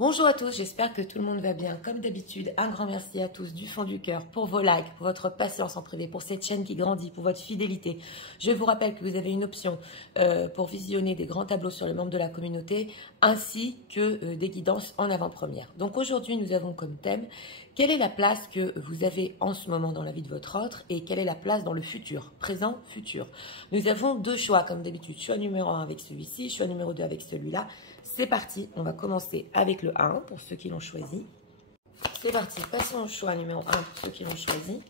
Bonjour à tous, j'espère que tout le monde va bien. Comme d'habitude, un grand merci à tous du fond du cœur pour vos likes, pour votre patience en privé, pour cette chaîne qui grandit, pour votre fidélité. Je vous rappelle que vous avez une option pour visionner des grands tableaux sur les membres de la communauté ainsi que des guidances en avant-première. Donc aujourd'hui, nous avons comme thème quelle est la place que vous avez en ce moment dans la vie de votre autre et quelle est la place dans le futur, présent, futur. Nous avons deux choix comme d'habitude, choix numéro 1 avec celui-ci, choix numéro 2 avec celui-là. C'est parti, on va commencer avec le 1 pour ceux qui l'ont choisi. C'est parti, passons au choix numéro 1 pour ceux qui l'ont choisi.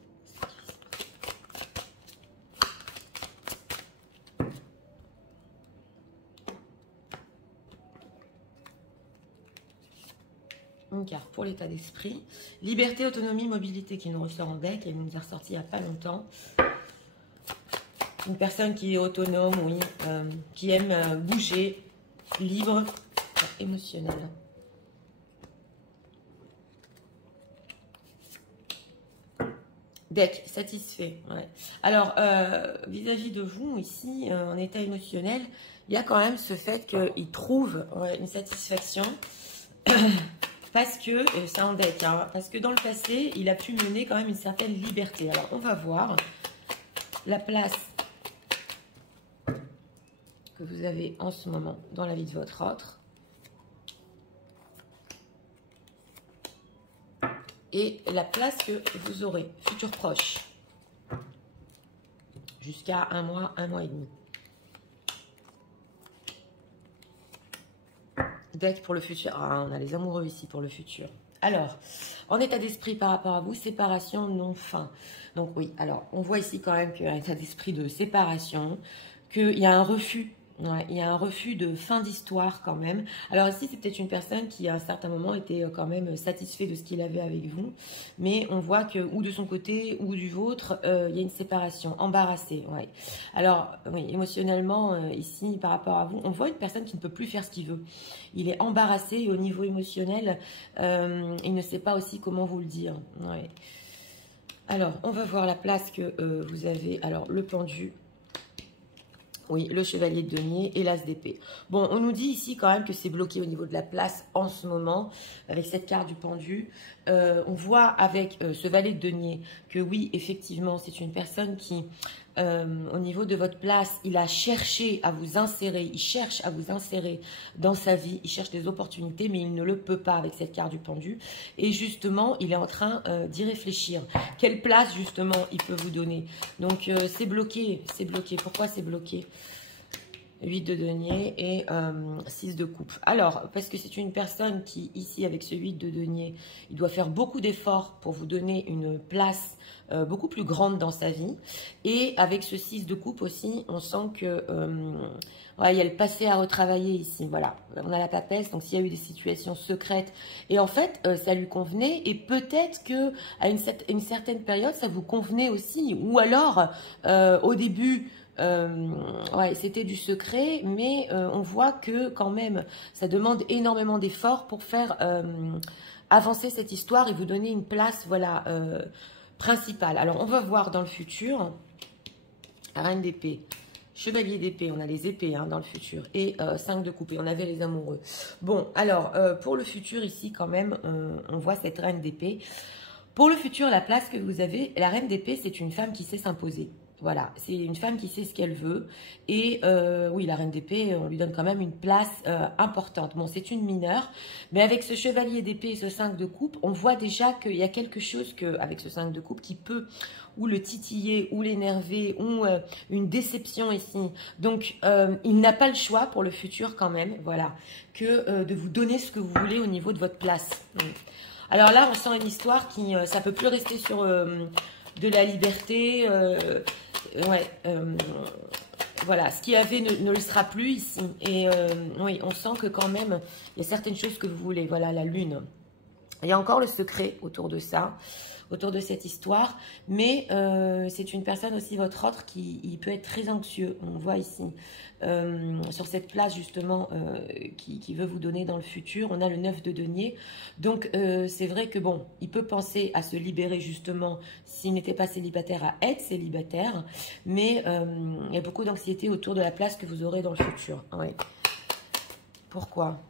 Une carte pour l'état d'esprit. Liberté, autonomie, mobilité qui nous ressort en deck. Elle nous a ressorti il n'y a pas longtemps. Une personne qui est autonome, oui, qui aime bouger, libre, émotionnel. Deck, satisfait. Ouais. Alors, vis-à-vis de vous, ici, en état émotionnel, il y a quand même ce fait qu'il trouve une satisfaction parce que, c'est un deck, hein, parce que dans le passé, il a pu mener quand même une certaine liberté. Alors, on va voir la place que vous avez en ce moment dans la vie de votre autre. Et la place que vous aurez, futur proche, jusqu'à un mois et demi. Deck pour le futur. Ah, on a les amoureux ici pour le futur. Alors, en état d'esprit par rapport à vous, séparation, non fin. Donc oui, alors, on voit ici quand même qu'il y a un état d'esprit de séparation, qu'il y a un refus. Ouais, il y a un refus de fin d'histoire quand même. Alors ici, c'est peut-être une personne qui à un certain moment était quand même satisfait de ce qu'il avait avec vous. Mais on voit que, ou de son côté, ou du vôtre, il y a une séparation, embarrassée. Ouais. Alors, oui, émotionnellement, ici, par rapport à vous, on voit une personne qui ne peut plus faire ce qu'il veut. Il est embarrassé et au niveau émotionnel, il ne sait pas aussi comment vous le dire. Ouais. Alors, on va voir la place que vous avez. Alors, le pendu. Oui, le chevalier de denier et l'as d'épée. Bon, on nous dit ici quand même que c'est bloqué au niveau de la place en ce moment, avec cette carte du pendu. On voit avec ce valet de denier que oui, effectivement, c'est une personne qui, au niveau de votre place, il a cherché à vous insérer, il cherche à vous insérer dans sa vie, il cherche des opportunités, mais il ne le peut pas avec cette carte du pendu. Et justement, il est en train d'y réfléchir. Quelle place, justement, il peut vous donner? Donc, c'est bloqué, c'est bloqué. Pourquoi c'est bloqué? 8 de denier et 6 de coupe. Alors, parce que c'est une personne qui, ici, avec ce 8 de denier, il doit faire beaucoup d'efforts pour vous donner une place beaucoup plus grande dans sa vie. Et avec ce 6 de coupe aussi, on sent que ouais, il y a le passé à retravailler ici. Voilà, on a la papesse, donc s'il y a eu des situations secrètes. Et en fait, ça lui convenait. Et peut-être que à une certaine période, ça vous convenait aussi. Ou alors, au début... ouais, c'était du secret, mais on voit que quand même, ça demande énormément d'efforts pour faire avancer cette histoire et vous donner une place, voilà, principale. Alors, on va voir dans le futur, reine d'épée, chevalier d'épée, on a les épées hein, dans le futur, et 5 de coupe, et on avait les amoureux. Bon, alors, pour le futur ici, quand même, on voit cette reine d'épée. Pour le futur, la place que vous avez, la reine d'épée, c'est une femme qui sait s'imposer. Voilà, c'est une femme qui sait ce qu'elle veut. Et oui, la reine d'épée, on lui donne quand même une place importante. Bon, c'est une mineure, mais avec ce chevalier d'épée et ce 5 de coupe, on voit déjà qu'il y a quelque chose avec ce 5 de coupe qui peut ou le titiller, ou l'énerver, ou une déception ici. Donc, il n'a pas le choix pour le futur quand même, voilà, que de vous donner ce que vous voulez au niveau de votre place. Alors là, on sent une histoire qui, ça peut plus rester sur de la liberté, ouais, voilà, ce qu'il y avait ne le sera plus ici. Et oui, on sent que quand même, il y a certaines choses que vous voulez. Voilà, la lune. Il y a encore le secret autour de ça, autour de cette histoire. Mais c'est une personne aussi, votre autre, qui peut être très anxieux. On voit ici, sur cette place justement, qui veut vous donner dans le futur. On a le 9 de denier. Donc, c'est vrai que bon, il peut penser à se libérer justement, s'il n'était pas célibataire, à être célibataire. Mais il y a beaucoup d'anxiété autour de la place que vous aurez dans le futur. Ouais. Pourquoi ?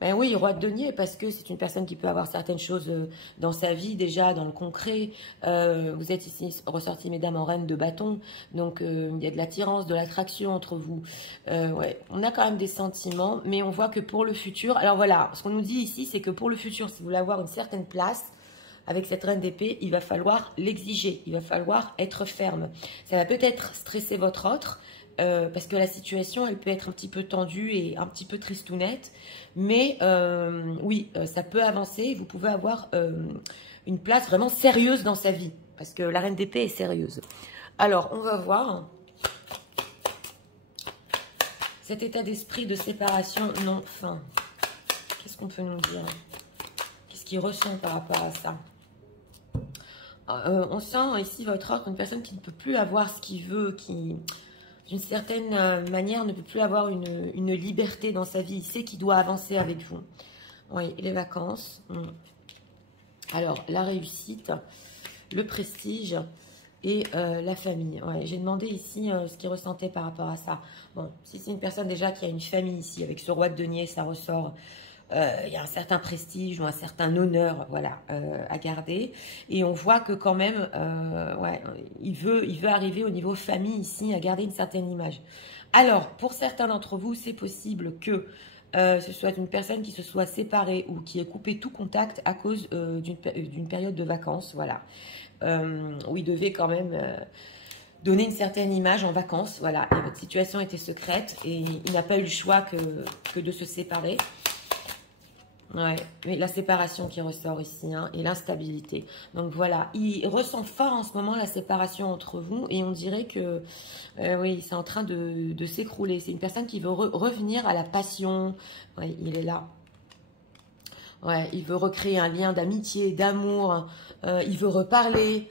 Ben oui, roi de denier, parce que c'est une personne qui peut avoir certaines choses dans sa vie, déjà, dans le concret. Vous êtes ici ressorti, mesdames, en reine de bâton. Donc, il y a de l'attirance, de l'attraction entre vous. Ouais, on a quand même des sentiments, mais on voit que pour le futur... Alors voilà, ce qu'on nous dit ici, c'est que pour le futur, si vous voulez avoir une certaine place, avec cette reine d'épée, il va falloir l'exiger. Il va falloir être ferme. Ça va peut-être stresser votre autre, parce que la situation, elle peut être un petit peu tendue et un petit peu tristounette. Mais oui, ça peut avancer. Vous pouvez avoir une place vraiment sérieuse dans sa vie. Parce que la reine d'épée est sérieuse. Alors, on va voir. Cet état d'esprit de séparation non fin. Qu'est-ce qu'on peut nous dire? Qu'est-ce qu'il ressent par rapport à ça? On sent ici votre autre, une personne qui ne peut plus avoir ce qu'il veut, qui... d'une certaine manière, ne peut plus avoir une liberté dans sa vie. Il sait qu'il doit avancer avec vous. Oui, les vacances. Alors, la réussite, le prestige et la famille. Ouais, j'ai demandé ici ce qu'il ressentait par rapport à ça. Bon, si c'est une personne déjà qui a une famille ici, avec ce roi de denier, ça ressort... il y a un certain prestige ou un certain honneur, voilà, à garder. Et on voit que quand même, ouais, il veut arriver au niveau famille ici, à garder une certaine image. Alors, pour certains d'entre vous, c'est possible que ce soit une personne qui se soit séparée ou qui ait coupé tout contact à cause d'une période de vacances, voilà, où il devait quand même... donner une certaine image en vacances, voilà, et votre situation était secrète et il n'a pas eu le choix que de se séparer. Ouais, mais la séparation qui ressort ici, hein, et l'instabilité. Donc voilà, il ressent fort en ce moment la séparation entre vous et on dirait que, oui, c'est en train de s'écrouler. C'est une personne qui veut revenir à la passion. Ouais, il est là. Ouais, il veut recréer un lien d'amitié, d'amour. Il veut reparler.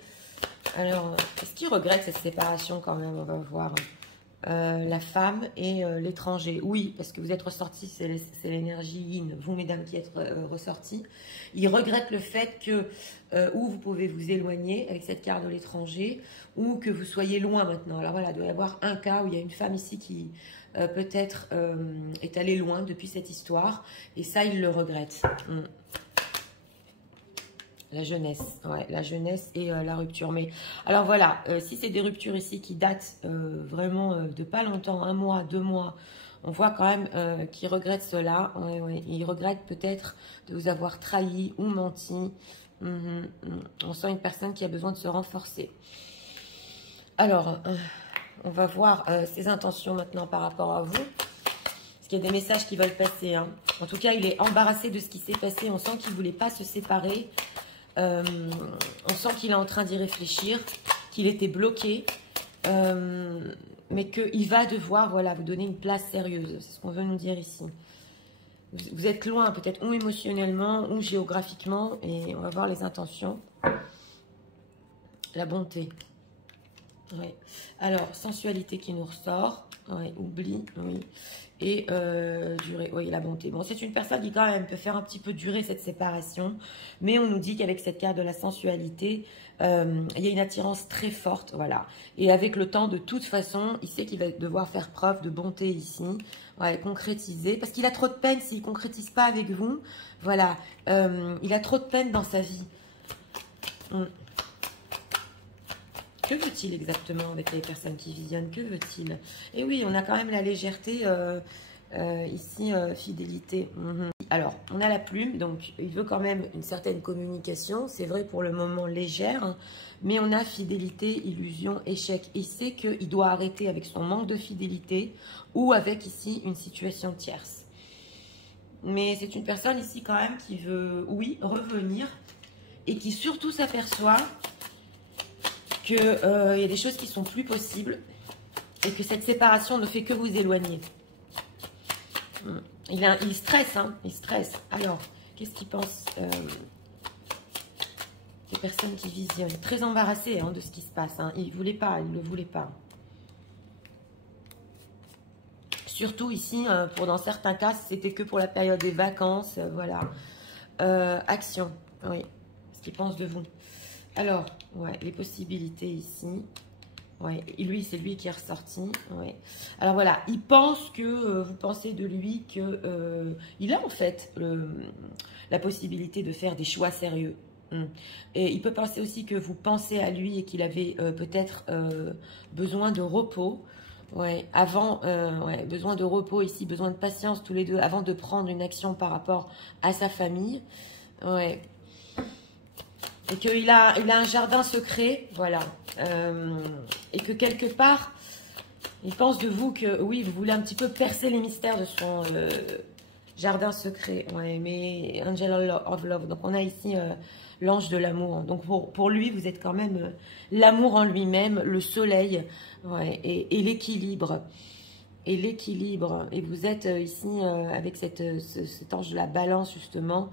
Alors, est-ce qu'il regrette cette séparation quand même? On va voir. La femme et l'étranger. Oui, parce que vous êtes ressorti, c'est l'énergie yin, vous mesdames qui êtes ressortis. Il regrette le fait que ou vous pouvez vous éloigner avec cette carte de l'étranger, ou que vous soyez loin maintenant. Alors voilà, il doit y avoir un cas où il y a une femme ici qui peut-être est allée loin depuis cette histoire, et ça, il le regrette. La jeunesse, ouais, la jeunesse et la rupture. Mais alors voilà, si c'est des ruptures ici qui datent vraiment de pas longtemps, 1 mois, 2 mois, on voit quand même qu'il regrette cela. Ouais, ouais. Il regrette peut-être de vous avoir trahi ou menti. On sent une personne qui a besoin de se renforcer. Alors, on va voir ses intentions maintenant par rapport à vous. Parce qu'il y a des messages qui veulent passer. Hein. En tout cas, il est embarrassé de ce qui s'est passé. On sent qu'il ne voulait pas se séparer. On sent qu'il est en train d'y réfléchir, qu'il était bloqué, mais qu'il va devoir, voilà, vous donner une place sérieuse. C'est ce qu'on veut nous dire ici. Vous êtes loin, peut-être ou émotionnellement ou géographiquement, et on va voir les intentions. La bonté. Oui. Alors, sensualité qui nous ressort. Oui, oubli, oui. Et durée, oui, la bonté. Bon, c'est une personne qui quand même peut faire un petit peu durer cette séparation, mais on nous dit qu'avec cette carte de la sensualité, il y a une attirance très forte, voilà. Et avec le temps, de toute façon, il sait qu'il va devoir faire preuve de bonté ici, ouais, concrétiser, parce qu'il a trop de peine s'il ne concrétise pas avec vous, voilà. Il a trop de peine dans sa vie. Que veut-il exactement avec les personnes qui visionnent? Que veut-il? Et oui, on a quand même la légèreté, ici, fidélité. Alors, on a la plume, donc il veut quand même une certaine communication. C'est vrai pour le moment légère, hein, mais on a fidélité, illusion, échec. Il sait qu'il doit arrêter avec son manque de fidélité ou avec ici une situation tierce. Mais c'est une personne ici quand même qui veut, oui, revenir et qui surtout s'aperçoit qu'il y a des choses qui sont plus possibles et que cette séparation ne fait que vous éloigner. Il stresse, hein, il stresse. Alors, qu'est-ce qu'il pense les personnes qui visionnent? Très embarrassé hein, de ce qui se passe. Hein. Il ne voulait pas, il ne le voulait pas. Surtout ici, pour dans certains cas, c'était que pour la période des vacances, voilà. Action, oui, ce qu'il pense de vous. Alors, ouais, les possibilités ici. Ouais, et lui, c'est lui qui est ressorti. Ouais. Alors voilà, il pense que vous pensez de lui que il a en fait la possibilité de faire des choix sérieux. Et il peut penser aussi que vous pensez à lui et qu'il avait peut-être besoin de repos. Ouais, avant, ouais, besoin de repos ici, besoin de patience tous les deux avant de prendre une action par rapport à sa famille. Ouais. Et qu'il a un jardin secret, voilà. Et que quelque part, il pense de vous que, oui, vous voulez un petit peu percer les mystères de son jardin secret. Ouais, mais Angel of Love. Donc, on a ici l'ange de l'amour. Donc, pour lui, vous êtes quand même l'amour en lui-même, le soleil, ouais, et l'équilibre. Et l'équilibre. Et vous êtes ici, avec cet ange de la balance, justement,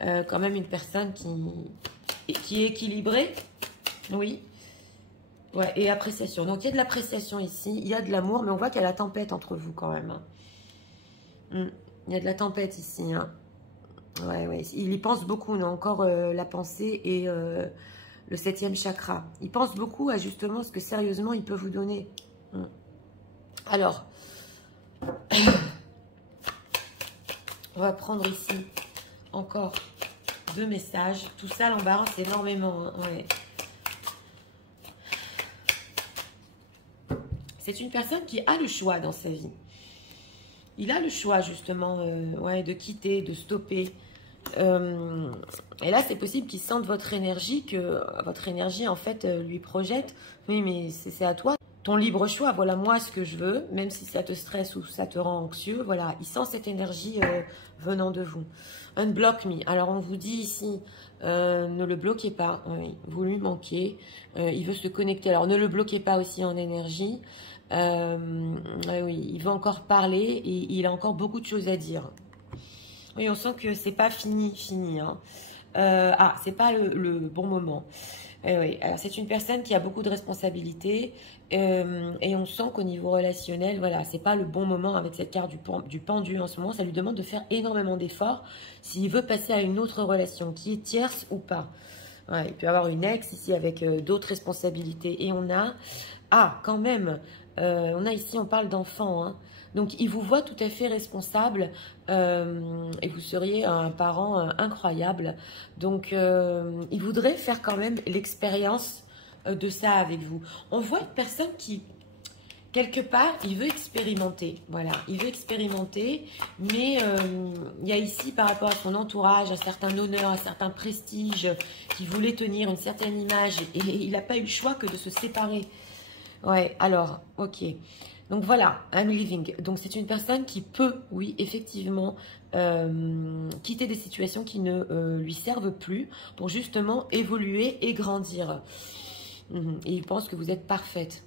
quand même une personne qui est équilibrée. Oui. Ouais, et appréciation. Donc, il y a de l'appréciation ici. Il y a de l'amour, mais on voit qu'il y a la tempête entre vous quand même. Il y a de la tempête ici. Hein. Ouais, ouais. Il y pense beaucoup. On a encore la pensée et le 7e chakra. Il pense beaucoup à justement ce que sérieusement il peut vous donner. Alors, on va prendre ici encore 2 messages. Tout ça l'embarrasse énormément. Hein. Ouais. C'est une personne qui a le choix dans sa vie. Il a le choix justement ouais, de quitter, de stopper. Et là, c'est possible qu'il sente votre énergie, que votre énergie en fait lui projette. Oui, mais c'est à toi. Ton libre choix, voilà moi ce que je veux, même si ça te stresse ou ça te rend anxieux, voilà, il sent cette énergie venant de vous. Unblock me. Alors on vous dit ici, ne le bloquez pas, oui, vous lui manquez, il veut se connecter. Alors ne le bloquez pas aussi en énergie, oui, il veut encore parler et il a encore beaucoup de choses à dire. Oui, on sent que c'est pas fini. Hein. C'est pas le bon moment. Oui, alors c'est une personne qui a beaucoup de responsabilités et on sent qu'au niveau relationnel, voilà, c'est pas le bon moment avec cette carte du pendu en ce moment. Ça lui demande de faire énormément d'efforts s'il veut passer à une autre relation, qui est tierce ou pas. Ouais, il peut avoir une ex ici avec d'autres responsabilités. Et on a, quand même, on a ici, on parle d'enfants, hein. Donc, il vous voit tout à fait responsable et vous seriez un parent incroyable. Donc, il voudrait faire quand même l'expérience de ça avec vous. On voit une personne qui, quelque part, il veut expérimenter. Voilà, il veut expérimenter, mais il y a ici, par rapport à son entourage, un certain honneur, un certain prestige, qui voulait tenir une certaine image et il n'a pas eu le choix que de se séparer. Ouais, alors, ok. Donc voilà, I'm leaving. Donc c'est une personne qui peut, oui, effectivement, quitter des situations qui ne lui servent plus pour justement évoluer et grandir. Et il pense que vous êtes parfaite.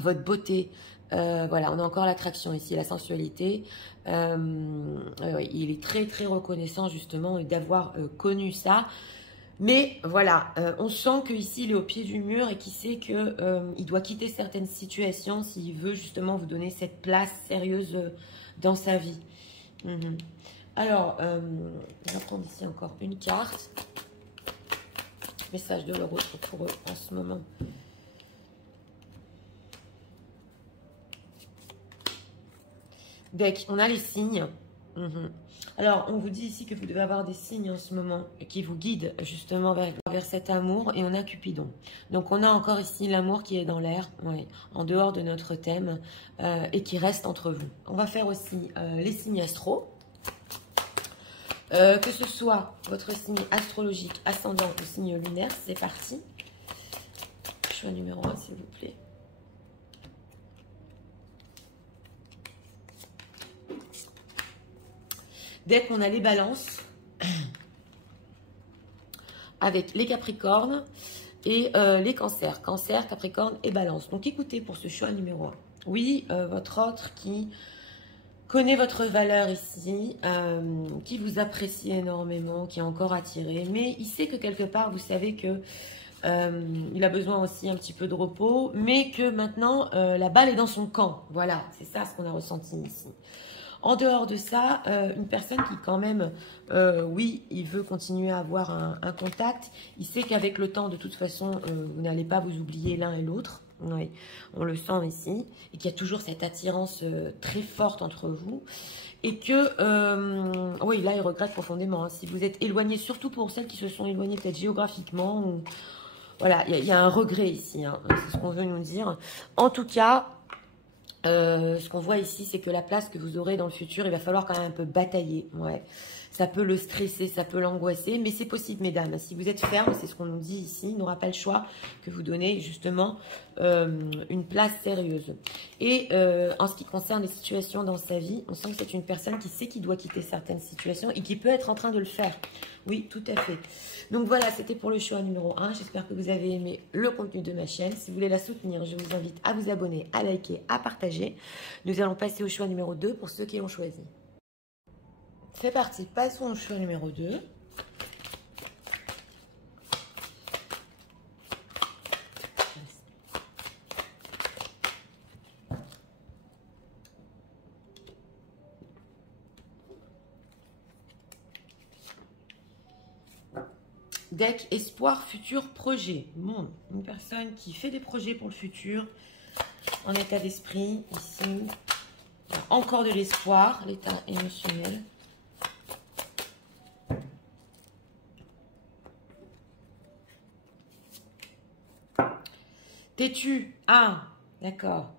Votre beauté, voilà, on a encore l'attraction ici, la sensualité. Il est très, très reconnaissant justement d'avoir connu ça. Mais voilà, on sent qu'ici, il est au pied du mur et qu'il sait qu'il doit quitter certaines situations s'il veut justement vous donner cette place sérieuse dans sa vie. Alors, on va prendre ici encore une carte. Message de leur autre pour eux en ce moment. Deck, on a les signes. Alors, on vous dit ici que vous devez avoir des signes en ce moment qui vous guident justement vers cet amour. Et on a Cupidon. Donc, on a encore ici l'amour qui est dans l'air, oui, en dehors de notre thème, et qui reste entre vous. On va faire aussi les signes astro. Que ce soit votre signe astrologique, ascendant ou signe lunaire, c'est parti. Choix numéro 1, s'il vous plaît. Dès qu'on a les balances, avec les capricornes et les cancers. Cancer, capricorne et balance. Donc écoutez pour ce choix numéro 1. Oui, votre autre qui connaît votre valeur ici, qui vous apprécie énormément, qui est encore attiré. Mais il sait que quelque part, vous savez que il a besoin aussi un petit peu de repos. Mais que maintenant, la balle est dans son camp. Voilà, c'est ça ce qu'on a ressenti ici. En dehors de ça, une personne qui quand même, oui, il veut continuer à avoir un contact. Il sait qu'avec le temps, de toute façon, vous n'allez pas vous oublier l'un et l'autre. Oui, on le sent ici. Et qu'il y a toujours cette attirance très forte entre vous. Et que, oui, là, il regrette profondément. Hein. Si vous êtes éloigné, surtout pour celles qui se sont éloignées peut-être géographiquement. Ou... Voilà, il y a un regret ici. Hein. C'est ce qu'on veut nous dire. En tout cas... ce qu'on voit ici, c'est que la place que vous aurez dans le futur, il va falloir quand même un peu batailler. Ouais. Ça peut le stresser, ça peut l'angoisser, mais c'est possible, mesdames. Si vous êtes ferme, c'est ce qu'on nous dit ici, il n'aura pas le choix que vous donnez justement une place sérieuse. Et en ce qui concerne les situations dans sa vie, on sent que c'est une personne qui sait qu'il doit quitter certaines situations et qui peut être en train de le faire. Oui, tout à fait. Donc voilà, c'était pour le choix numéro 1. J'espère que vous avez aimé le contenu de ma chaîne. Si vous voulez la soutenir, je vous invite à vous abonner, à liker, à partager. Nous allons passer au choix numéro 2 pour ceux qui l'ont choisi. C'est parti, passons au choix numéro 2. Deck espoir, futur, projet. Bon, une personne qui fait des projets pour le futur, en état d'esprit, ici, encore de l'espoir, l'état émotionnel. Têtu, ah, d'accord.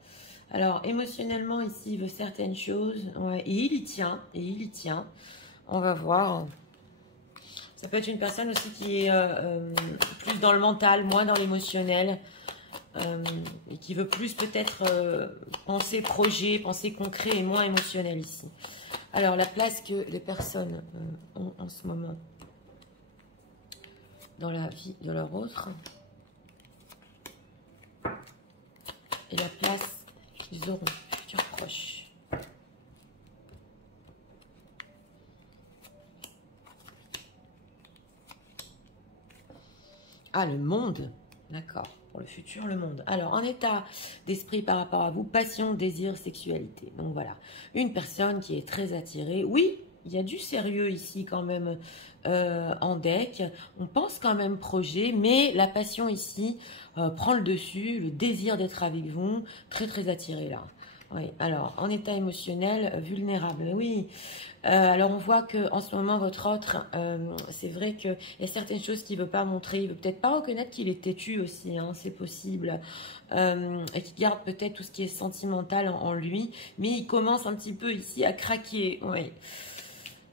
Alors, émotionnellement, ici, il veut certaines choses, ouais, et il y tient, on va voir. Ça peut être une personne aussi qui est plus dans le mental, moins dans l'émotionnel, et qui veut plus peut-être penser projet, penser concret et moins émotionnel ici. Alors, la place que les personnes ont en ce moment dans la vie de leur autre, et la place qu'ils auront, futurs proches. Ah, le monde, d'accord, pour le futur, le monde. Alors, en état d'esprit par rapport à vous, passion, désir, sexualité. Donc voilà, une personne qui est très attirée. Oui, il y a du sérieux ici quand même en deck. On pense quand même projet, mais la passion ici prend le dessus, le désir d'être avec vous, très très attiré là. Oui, alors, en état émotionnel, vulnérable, oui. Alors, on voit que en ce moment, votre autre, c'est vrai qu'il y a certaines choses qu'il ne veut pas montrer. Il ne veut peut-être pas reconnaître qu'il est têtu aussi, hein, c'est possible. Et qu'il garde peut-être tout ce qui est sentimental en lui. Mais il commence un petit peu ici à craquer, oui.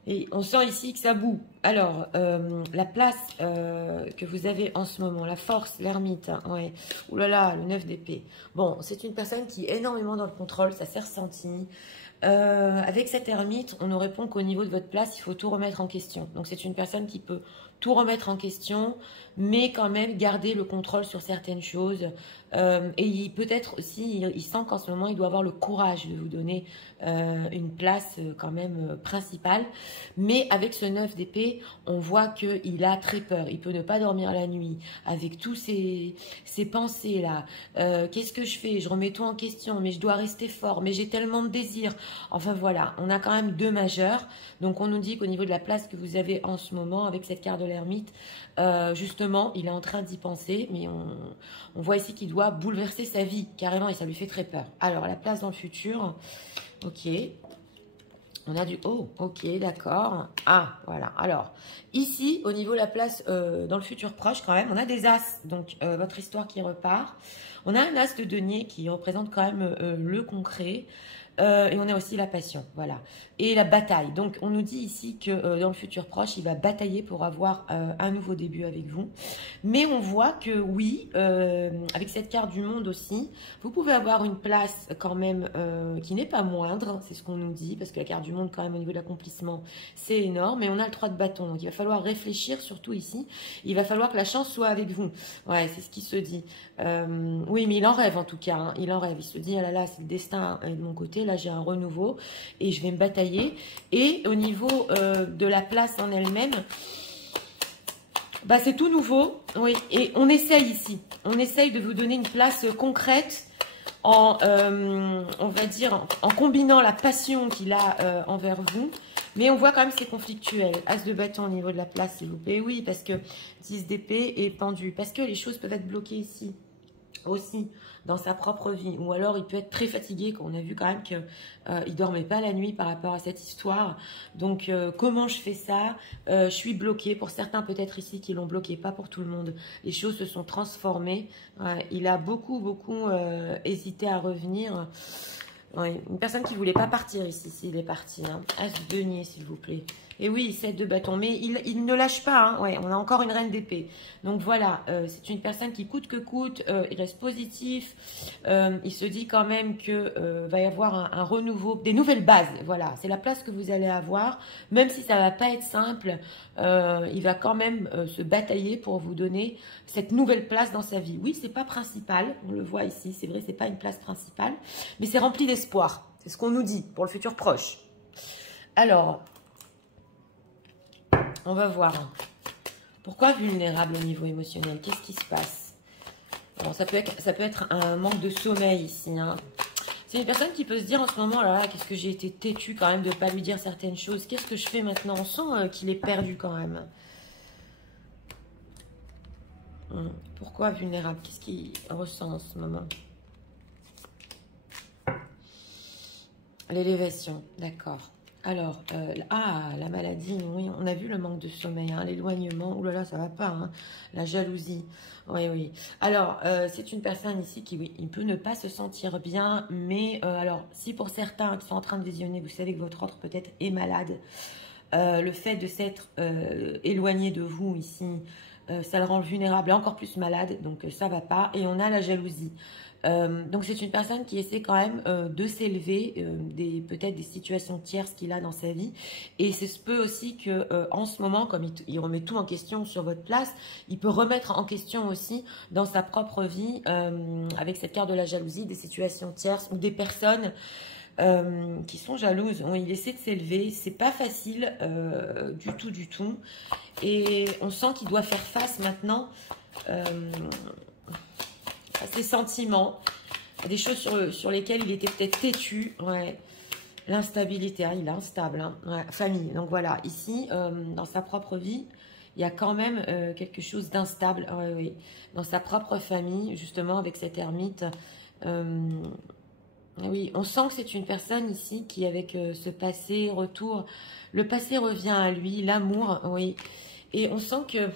Et on sent ici que ça boue. Alors, la place que vous avez en ce moment, la force, l'ermite, hein, ouais. Ouh là là, le 9 d'épée. Bon, c'est une personne qui est énormément dans le contrôle, ça s'est ressenti. Avec cette ermite, on nous répond qu'au niveau de votre place, il faut tout remettre en question. Donc, c'est une personne qui peut tout remettre en question, mais quand même garder le contrôle sur certaines choses. Et peut-être aussi, il sent qu'en ce moment, il doit avoir le courage de vous donner une place quand même principale. Mais avec ce 9 d'épée, on voit qu'il a très peur. Il peut ne pas dormir la nuit avec tous ces pensées-là. Qu'est-ce que je fais? Je remets tout en question, mais je dois rester fort. Mais j'ai tellement de désirs. Enfin voilà, on a quand même 2 majeurs. Donc on nous dit qu'au niveau de la place que vous avez en ce moment, avec cette carte de l'ermite, justement, il est en train d'y penser. Mais on voit ici qu'il doit bouleverser sa vie, carrément, et ça lui fait très peur. Alors, la place dans le futur, ok. On a du... Oh, ok, d'accord. Ah, voilà. Alors, ici, au niveau de la place dans le futur proche, quand même, on a des as. Donc, votre histoire qui repart. On a un as de denier qui représente quand même le concret. Et on a aussi la passion, voilà. Et la bataille. Donc, on nous dit ici que dans le futur proche, il va batailler pour avoir un nouveau début avec vous. Mais on voit que oui, avec cette carte du monde aussi, vous pouvez avoir une place quand même qui n'est pas moindre. C'est ce qu'on nous dit, parce que la carte du monde, quand même, au niveau de l'accomplissement, c'est énorme. Et on a le 3 de bâton. Donc, il va falloir réfléchir, surtout ici. Il va falloir que la chance soit avec vous. Ouais, c'est ce qui se dit. Oui, mais il en rêve en tout cas. Hein. Il en rêve. Il se dit, ah là là, c'est le destin de mon côté. Là, j'ai un renouveau et je vais me batailler. Et au niveau de la place en elle-même, bah, c'est tout nouveau. Oui, et on essaye ici. On essaye de vous donner une place concrète en, on va dire, en combinant la passion qu'il a envers vous. Mais on voit quand même que c'est conflictuel. As de bâton au niveau de la place, s'il vous plaît. Oui, parce que 10 d'épée et pendu. Parce que les choses peuvent être bloquées ici. aussi dans sa propre vie, ou alors il peut être très fatigué, on a vu quand même qu'il ne dormait pas la nuit par rapport à cette histoire. Donc comment je fais ça? Je suis bloquée, pour certains peut-être ici qui l'ont bloqué, pas pour tout le monde. Les choses se sont transformées, il a beaucoup hésité à revenir. Ouais, une personne qui ne voulait pas partir ici, s'il est parti. Hein. As de denier, s'il vous plaît. Et oui, 7 de bâton. Mais il ne lâche pas. Hein. Ouais, on a encore une reine d'épée. Donc voilà, c'est une personne qui coûte que coûte. Il reste positif. Il se dit quand même qu'il va y avoir un renouveau, des nouvelles bases. Voilà, c'est la place que vous allez avoir. Même si ça ne va pas être simple, il va quand même se batailler pour vous donner cette nouvelle place dans sa vie. Oui, c'est pas principal. On le voit ici. C'est vrai, c'est pas une place principale. Mais c'est rempli d'espoir. C'est ce qu'on nous dit pour le futur proche. Alors, on va voir. Pourquoi vulnérable au niveau émotionnel? Qu'est-ce qui se passe? Bon, ça peut être un manque de sommeil ici. Hein. C'est une personne qui peut se dire en ce moment, là, qu'est-ce que j'ai été têtue quand même de ne pas lui dire certaines choses. Qu'est-ce que je fais maintenant? On sent qu'il est perdu quand même. Pourquoi vulnérable? Qu'est-ce qu'il ressent en ce moment? L'élévation, d'accord. Alors, la maladie, oui, on a vu le manque de sommeil, hein, l'éloignement, oh là là, ça va pas, hein, la jalousie, oui, oui. Alors, c'est une personne ici qui, oui, il peut ne pas se sentir bien, mais alors, si pour certains qui sont en train de visionner, vous savez que votre autre peut-être est malade, le fait de s'être éloigné de vous ici, ça le rend vulnérable et encore plus malade, donc ça va pas. Et on a la jalousie. Donc c'est une personne qui essaie quand même de s'élever peut-être des situations tierces qu'il a dans sa vie, et c'est ce peut aussi que en ce moment, comme il remet tout en question sur votre place, il peut remettre en question aussi dans sa propre vie avec cette carte de la jalousie des situations tierces ou des personnes qui sont jalouses. Il essaie de s'élever, c'est pas facile du tout, et on sent qu'il doit faire face maintenant à ses sentiments, à des choses sur lesquelles il était peut-être têtu. Ouais. L'instabilité, hein, il est instable. Hein. Ouais. Famille, donc voilà, ici, dans sa propre vie, il y a quand même quelque chose d'instable, ouais, oui. Dans sa propre famille, justement, avec cet ermite. Oui, on sent que c'est une personne ici qui, avec ce passé, retour, le passé revient à lui, l'amour, oui. Et on sent que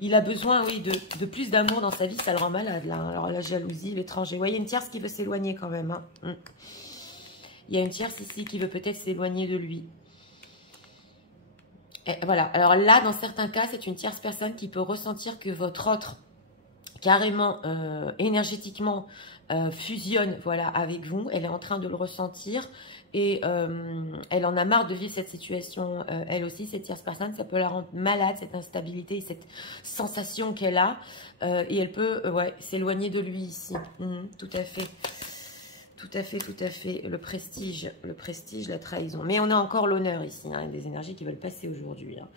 il a besoin, oui, de plus d'amour dans sa vie, ça le rend malade, là. Alors, la jalousie, l'étranger. Vous voyez, une tierce qui veut s'éloigner quand même. Hein. Il y a une tierce ici qui veut peut-être s'éloigner de lui. Et voilà. Alors là, dans certains cas, c'est une tierce personne qui peut ressentir que votre autre, carrément, énergétiquement, fusionne, voilà, avec vous. Elle est en train de le ressentir. Et elle en a marre de vivre cette situation, elle aussi, cette tierce personne, ça peut la rendre malade, cette instabilité, cette sensation qu'elle a, et elle peut s'éloigner de lui ici, tout à fait, tout à fait, tout à fait, le prestige, la trahison, mais on a encore l'honneur ici, hein, des énergies qui veulent passer aujourd'hui, hein.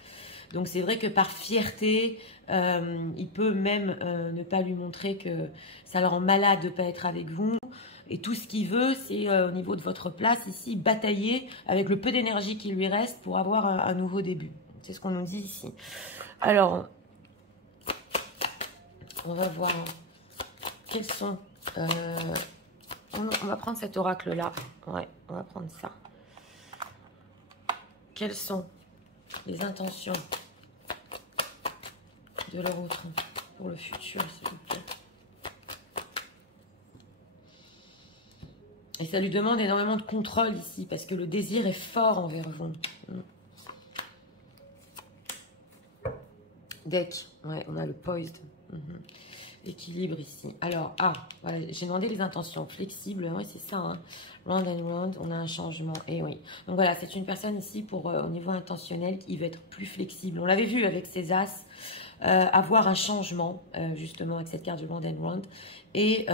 Donc c'est vrai que par fierté, il peut même ne pas lui montrer que ça le rend malade de ne pas être avec vous. Et tout ce qu'il veut, c'est au niveau de votre place ici, batailler avec le peu d'énergie qui lui reste pour avoir un nouveau début. C'est ce qu'on nous dit ici. Alors, on va voir quels sont... on va prendre cet oracle-là. Ouais, on va prendre ça. Quelles sont les intentions de leur autre pour le futur, s'il vous plaît? Et ça lui demande énormément de contrôle ici, parce que le désir est fort envers vous. Deck, ouais, on a le poised. Équilibre ici. Alors, voilà, j'ai demandé les intentions flexibles, oui, c'est ça, hein. Round and round, on a un changement, et oui. Donc voilà, c'est une personne ici, pour au niveau intentionnel, qui veut être plus flexible. On l'avait vu avec ses as, avoir un changement, justement, avec cette carte du round and round, et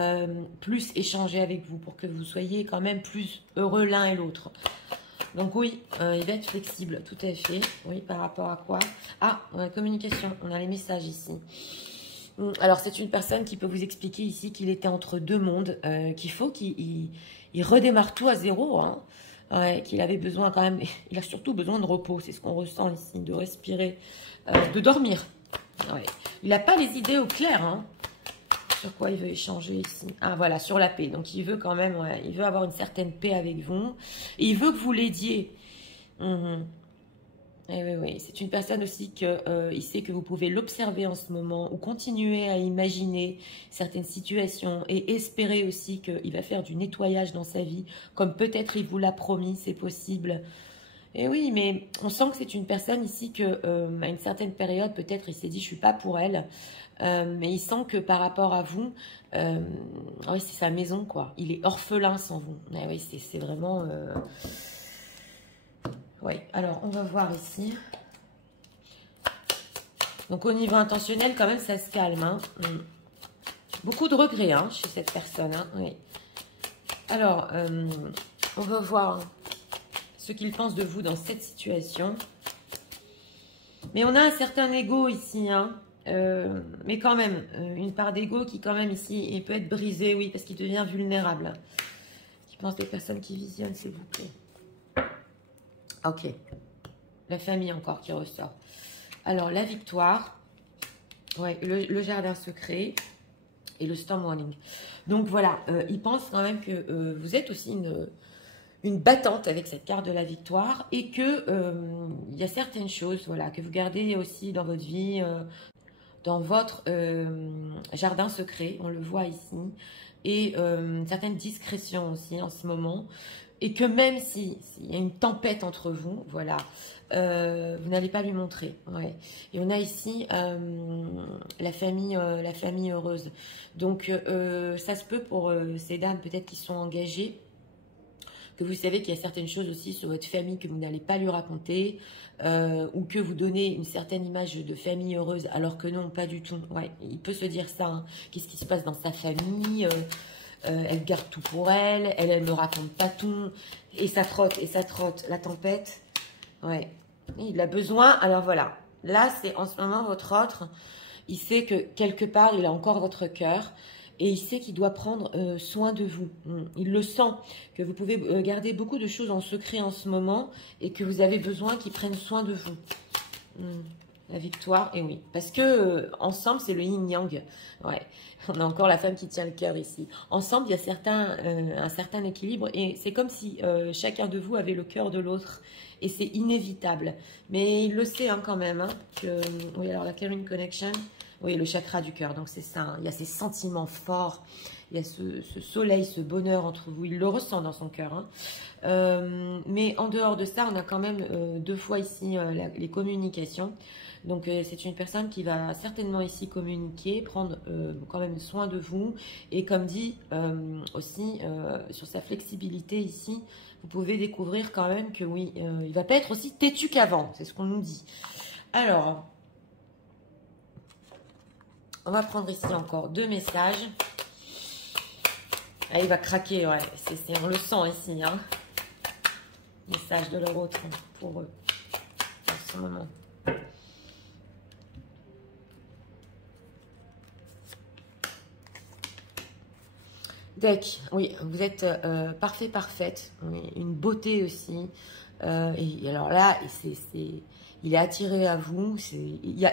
plus échanger avec vous, pour que vous soyez quand même plus heureux l'un et l'autre. Donc oui, il va être flexible, tout à fait. Oui, par rapport à quoi? Communication, on a les messages ici. Alors, c'est une personne qui peut vous expliquer ici qu'il était entre deux mondes, qu'il faut qu'il redémarre tout à zéro, hein, qu'il avait besoin quand même, il a surtout besoin de repos, c'est ce qu'on ressent ici, de respirer, de dormir. Ouais. Il n'a pas les idées au clair, hein, Sur quoi il veut échanger ici? Ah, voilà, sur la paix. Donc, il veut quand même, ouais, il veut avoir une certaine paix avec vous. Et il veut que vous l'aidiez. Eh oui, oui. C'est une personne aussi que il sait que vous pouvez l'observer en ce moment ou continuer à imaginer certaines situations et espérer aussi qu'il va faire du nettoyage dans sa vie, comme peut-être il vous l'a promis, c'est possible. Et oui, mais on sent que c'est une personne ici que, à une certaine période, peut-être il s'est dit je suis pas pour elle, mais il sent que par rapport à vous, oui, c'est sa maison quoi. Il est orphelin sans vous. Eh oui, c'est vraiment. Oui, alors on va voir ici. Donc au niveau intentionnel, quand même, ça se calme. Hein. Beaucoup de regrets hein, chez cette personne. Hein. Oui. Alors, on va voir ce qu'il pense de vous dans cette situation. Mais on a un certain ego ici. Hein. Mais quand même, une part d'ego qui quand même ici, il peut être brisé, oui, parce qu'il devient vulnérable. Qui pense des personnes qui visionnent, s'il vous plaît. Ok. La famille encore qui ressort. Alors, la victoire. Ouais, le jardin secret. Et le storm warning. Donc, voilà. Il pense quand même que vous êtes aussi une battante avec cette carte de la victoire. Et que il y a certaines choses, voilà, que vous gardez aussi dans votre vie, dans votre jardin secret. On le voit ici. Et une certaine discrétion aussi en ce moment. Et que même s'il y a une tempête entre vous, voilà, vous n'allez pas lui montrer. Ouais. Et on a ici la famille heureuse. Donc, ça se peut pour ces dames peut-être qui sont engagées, que vous savez qu'il y a certaines choses aussi sur votre famille que vous n'allez pas lui raconter, ou que vous donnez une certaine image de famille heureuse, alors que non, pas du tout. Ouais, il peut se dire ça. Hein. Qu'est-ce qui se passe dans sa famille elle garde tout pour elle, elle ne raconte pas tout, et ça trotte, la tempête. Ouais, il a besoin, alors voilà, là c'est en ce moment votre autre, il sait que quelque part il a encore votre cœur, et il sait qu'il doit prendre soin de vous. Il le sent, que vous pouvez garder beaucoup de choses en secret en ce moment, et que vous avez besoin qu'il prenne soin de vous. La victoire, et oui. Parce que ensemble, c'est le yin-yang. Ouais. On a encore la femme qui tient le cœur ici. Ensemble, il y a un certain équilibre. Et c'est comme si chacun de vous avait le cœur de l'autre. Et c'est inévitable. Mais il le sait hein, quand même. Hein, que, oui, alors la Karen Connection. Oui, le chakra du cœur. Donc c'est ça. Hein, il y a ces sentiments forts. Il y a ce soleil, ce bonheur entre vous. Il le ressent dans son cœur. Hein. Mais en dehors de ça, on a quand même deux fois ici les communications. Donc, c'est une personne qui va certainement ici communiquer, prendre quand même soin de vous. Et comme dit aussi, sur sa flexibilité ici, vous pouvez découvrir quand même que oui, il ne va pas être aussi têtu qu'avant. C'est ce qu'on nous dit. Alors, on va prendre ici encore deux messages. Ah, il va craquer, ouais. On le sent ici. Hein. Message de leur autre pour eux en ce moment. Deck, oui, vous êtes parfait, parfaite, oui, une beauté aussi. Et alors là, il est attiré à vous.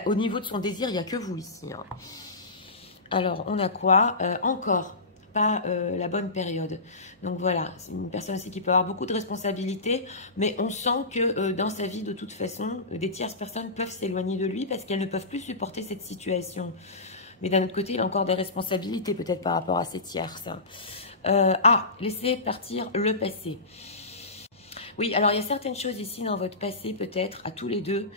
Au niveau de son désir, il n'y a que vous ici. Hein. Alors, on a quoi encore pas la bonne période. Donc voilà, c'est une personne aussi qui peut avoir beaucoup de responsabilités, mais on sent que dans sa vie, de toute façon, des tierces personnes peuvent s'éloigner de lui parce qu'elles ne peuvent plus supporter cette situation. Mais d'un autre côté, il a encore des responsabilités peut-être par rapport à ces tierces. Laissez partir le passé. Oui, alors il y a certaines choses ici dans votre passé, peut-être, à tous les deux,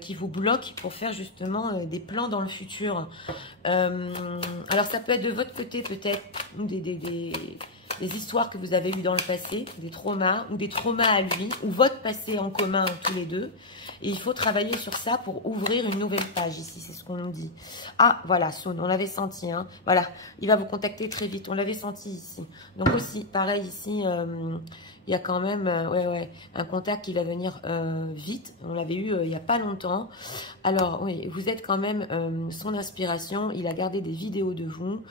qui vous bloquent pour faire justement des plans dans le futur. Alors ça peut être de votre côté, peut-être, des histoires que vous avez eues dans le passé, des traumas, ou des traumas à lui, ou votre passé en commun, tous les deux. Et il faut travailler sur ça pour ouvrir une nouvelle page ici, c'est ce qu'on nous dit. Ah, voilà, Saune, on l'avait senti. Hein. Voilà, il va vous contacter très vite, on l'avait senti ici. Donc aussi, pareil ici, il y a quand même un contact qui va venir vite. On l'avait eu il n'y a pas longtemps. Alors, oui, vous êtes quand même son inspiration. Il a gardé des vidéos de vous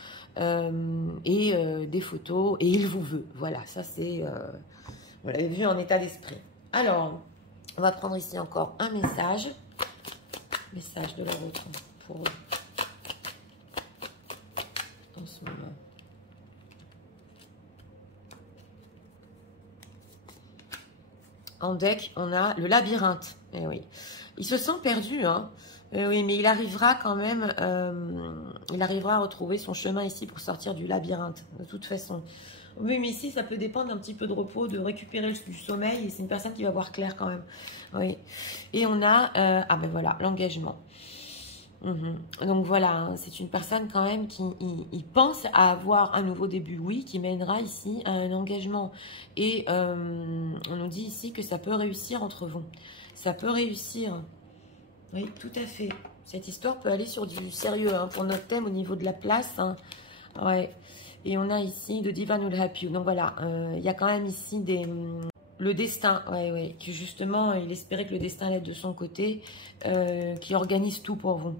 et des photos et il vous veut. Voilà, ça c'est... vous l'avez vu en état d'esprit. Alors... on va prendre ici encore un message. Message de la autre pour eux. en ce moment. En deck, on a le labyrinthe. Eh oui. Il se sent perdu, hein. Eh oui, mais il arrivera quand même, il arrivera à retrouver son chemin ici pour sortir du labyrinthe, de toute façon. Oui, mais ici, ça peut dépendre d'un petit peu de repos, de récupérer du sommeil. Et c'est une personne qui va voir clair quand même. Oui. Et on a, ah ben voilà, l'engagement. Donc voilà, hein, c'est une personne quand même qui il pense à avoir un nouveau début, oui, qui mènera ici à un engagement. Et on nous dit ici que ça peut réussir entre vous. Ça peut réussir. Oui, tout à fait. Cette histoire peut aller sur du sérieux, hein, pour notre thème au niveau de la place. Hein. Ouais. Et on a ici The Divine Will Help You. Donc voilà, il y a quand même ici le destin, ouais, que justement, il espérait que le destin allait de son côté, qui organise tout pour vous.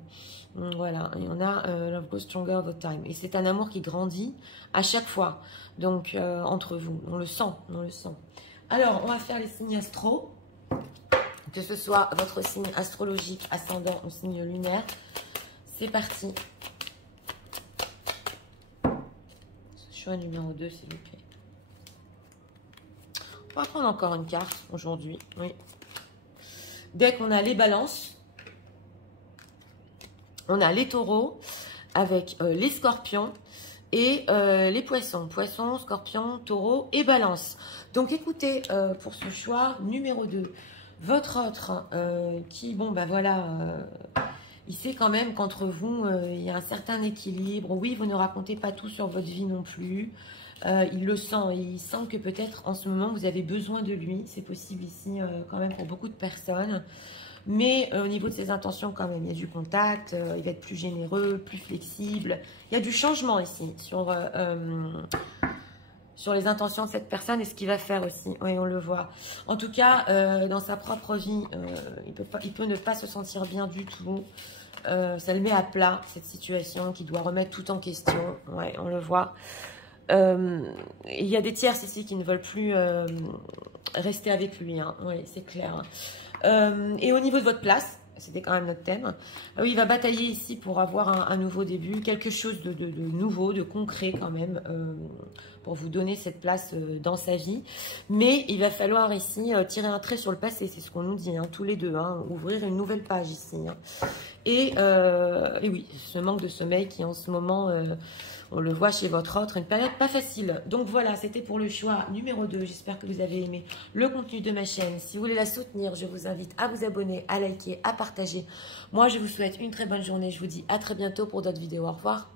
Voilà, et on a Love Grows Stronger Over Time. Et c'est un amour qui grandit à chaque fois, donc entre vous. On le sent, on le sent. Alors, on va faire les signes astro, que ce soit votre signe astrologique, ascendant ou signe lunaire. C'est parti. Choix numéro 2, s'il vous plaît. On va prendre encore une carte aujourd'hui. Oui. Dès qu'on a les balances, on a les taureaux avec les scorpions et les poissons. Poissons, scorpions, taureaux et balance. Donc écoutez, pour ce choix numéro 2, votre autre qui, bon ben voilà, il sait quand même qu'entre vous, il y a un certain équilibre. Oui, vous ne racontez pas tout sur votre vie non plus. Il le sent, il sent que peut-être en ce moment vous avez besoin de lui, c'est possible ici quand même pour beaucoup de personnes, mais au niveau de ses intentions quand même, il y a du contact, il va être plus généreux, plus flexible, il y a du changement ici sur les intentions de cette personne et ce qu'il va faire aussi, oui on le voit. En tout cas, dans sa propre vie, il peut ne pas se sentir bien du tout, ça le met à plat cette situation qui doit remettre tout en question, ouais on le voit. Il y a des tierces ici qui ne veulent plus rester avec lui, hein. Oui, c'est clair. Et au niveau de votre place, c'était quand même notre thème, oui, il va batailler ici pour avoir un nouveau début, quelque chose de nouveau, de concret quand même, pour vous donner cette place dans sa vie. Mais il va falloir ici tirer un trait sur le passé, c'est ce qu'on nous dit, hein, tous les deux, hein, ouvrir une nouvelle page ici. Hein. Et oui, ce manque de sommeil qui en ce moment... on le voit chez votre autre, une période pas facile. Donc voilà, c'était pour le choix numéro 2. J'espère que vous avez aimé le contenu de ma chaîne. Si vous voulez la soutenir, je vous invite à vous abonner, à liker, à partager. Moi, je vous souhaite une très bonne journée. Je vous dis à très bientôt pour d'autres vidéos. Au revoir.